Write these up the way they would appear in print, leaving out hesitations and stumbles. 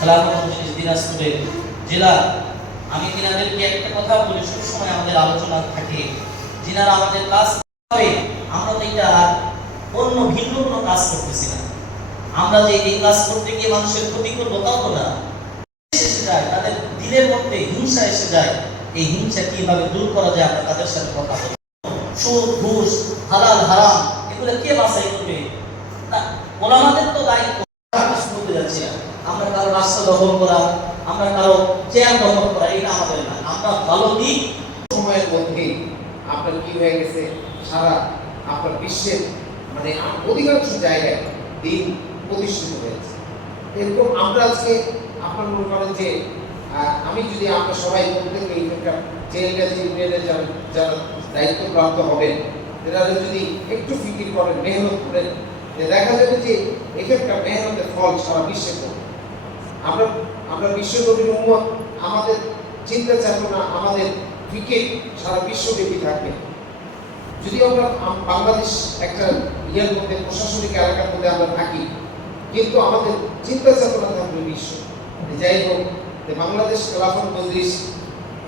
খেলাফত দিনাজপুরের জেলা। আমি তিনাদেরকে একটা কথা বলি, সবসময় আমাদের আলোচনা থাকে, যিনারা আমাদের কাজ করে আমরা তো এটা অন্য ভিন্ন কোনো কাজ করতেছি না। আমরা যে এই কাজ করতে গিয়ে মানুষের ক্ষতি করবো তাও তো না। এসে যায় তাদের দিলের মধ্যে হিংসা এসে যায়, এই হিংসা কিভাবে দূর করা যায় আমরা তাদের সাথে কথা বলি। সুদ ঘুষ হালাল হারাম এগুলো কে বাছাই করবে? না, ওলামাদের তো দায়িত্ব। বলতে যাচ্ছি না আমরা কারো রাস্তা দখল করা, আমরা কারো চেয়ার দখল করা, এটা আমাদের না। আমরা ভালো দিক সময়ের মধ্যে আপনার কি হয়ে গেছে, সারা আপনার বিশ্বের মানে অধিকাংশ জায়গায় দিন প্রতিষ্ঠিত হয়েছে। এরকম আমরা আজকে আপনার মনে করেন যে আমি যদি আমরা সবাই প্রত্যেকে এখানকার জেলের যারা দায়িত্বপ্রাপ্ত হবেন তারা যদি একটু ফিকির করেন, মেহনত করেন, দেখা যাবে যে এখানকার মেহনতের ফল সারা বিশ্বে পড়বে। আমরা বিশ্বকবির উম্মত, আমাদের চিন্তা চেতনা, আমাদের ফিকির সারা বিশ্বব্যাপী থাকবে। যদি আমরা বাংলাদেশ একটা ইয়ের মধ্যে, প্রশাসনিক এলাকার মধ্যে আমরা থাকি, কিন্তু আমাদের চিন্তা চেতনা থাকবে বিশ্ব। যাই হোক, বাংলাদেশ খেলাফত মজলিস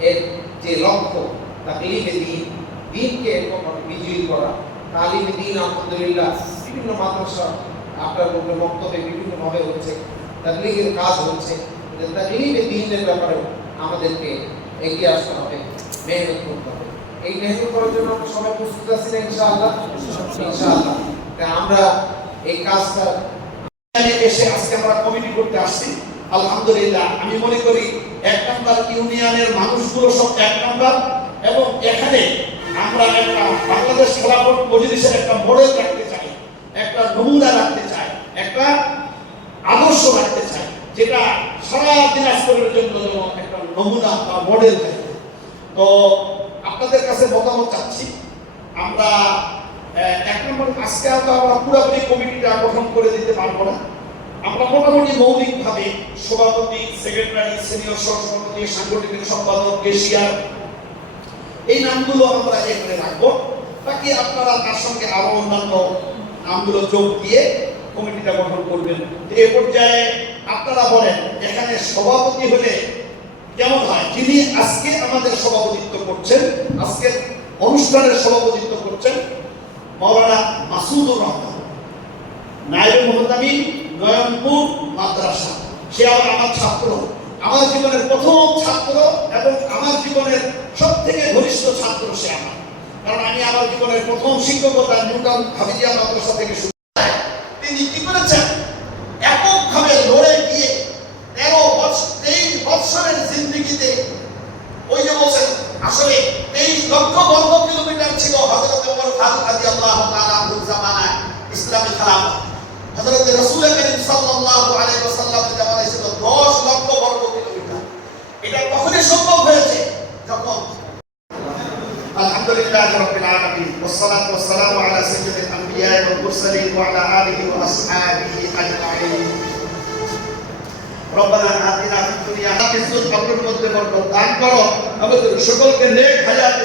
এর যে লক্ষ্য তাকলিমে দ্বীন, দ্বীনকে একভাবে বিজয়ী করা, তালিমে দ্বীন আলহামদুলিল্লাহ বিভিন্ন মাদ্রাসা আপনার বক্তব্যে বিভিন্নভাবে হচ্ছে, তাকলিমের কাজ হচ্ছে। তাকলিমে দ্বীনের ব্যাপারে আমাদেরকে এগিয়ে আসতে হবে, মেহনত করতে হবে। এই মেহনত করার জন্য আমরা সবাই প্রস্তুত আছি না ইনশাআল্লাহ? ইনশাআল্লাহ আমরা এই কাজটা এসে আজকে আমরা কমিটি করতে আসছি। আলহামদুলিল্লাহ আমি মনে করি 1 নম্বর ইউনিয়নের মানুষগুলো সব 1 নম্বর, এবং এখানে আমরা একটা বাংলাদেশ খেলাফত মজলিসের একটা মডেল রাখতে চাই, একটা নমুনা রাখতে চাই, একটা আদর্শ রাখতে চাই, যেটা সারা দিনাজপুরের জন্য একটা নমুনা বা মডেল থাকে। তো আপনাদের কাছে মতামত চাচ্ছি। আমরা 1 নম্বর আজকে আমরা পুরোপুরি কমিটিটা গঠন করে দিতে পারবো না। আমরা মোটামুটি মৌলিকভাবে সভাপতি, সেক্রেটারি, সিনিয়র সহসভাপতি, সাংগঠনিক সম্পাদক, কেশিয়ার, এই নামগুলো আমরা এখানে রাখবো। বাকি আপনারা তার সঙ্গে আরো অন্যান্য নামগুলো যোগ দিয়ে কমিটিটা গঠন করবেন। এই পর্যায়ে আপনারা বলেন এখানে সভাপতি হলে কেমন হয়? যিনি আজকে আমাদের সভাপতিত্ব করছেন, আজকে অনুষ্ঠানের সভাপতিত্ব করছেন মাওলানা মাসুদুর রহমান, নায়েবে মুহতামিম, নয়নপুর মাদ্রাসা। সে আবার আমার ছাত্র, আমার জীবনের প্রথম ছাত্র, এবং আমার জীবনের সবথেকে ঘনিষ্ঠ ছাত্র সে আমার। কারণ আমি আমার জীবনের প্রথম শিক্ষকতা নিউটাউন হাফিজিয়া মাদ্রাসা থেকে শুরু। তিনি কি করেছেন? এককভাবে লড়ে গিয়ে 23 বছরের জিন্দেগিতে, ওই যে বলছেন আসলে 23 লক্ষ বর্গ কিলোমিটার ছিল হযরত ওমর ফারুক রাদিয়াল্লাহু তাআলা আনহুর জামানায় ইসলামী খেলাফত। হযরত রাসূল করিম সাল্লাল্লাহু আলাইহি ওয়াসাল্লামের জামানায় ছিল 10 লক্ষ বর্গ কিলোমিটার। এটা কখনই সম্ভব হয়েছে যখন আলহামদুলিল্লাহ রাব্বিল আলামিন ওয়াসসালাতু ওয়াসসালামু আলা সাইয়্যিদিল আম্বিয়া ওয়াল মুরসালিন ওয়া আলা আলিহি ওয়া আসহাবিহি আজমাইন। রব্বানা আতিনা ফিদ দুনিয়া হাসানাতান ওয়া ফিল আখিরাতি হাসানাতান ওয়া কিনা আযাবান নার। দান করো, আমাদের সকলকে নেক হায়াত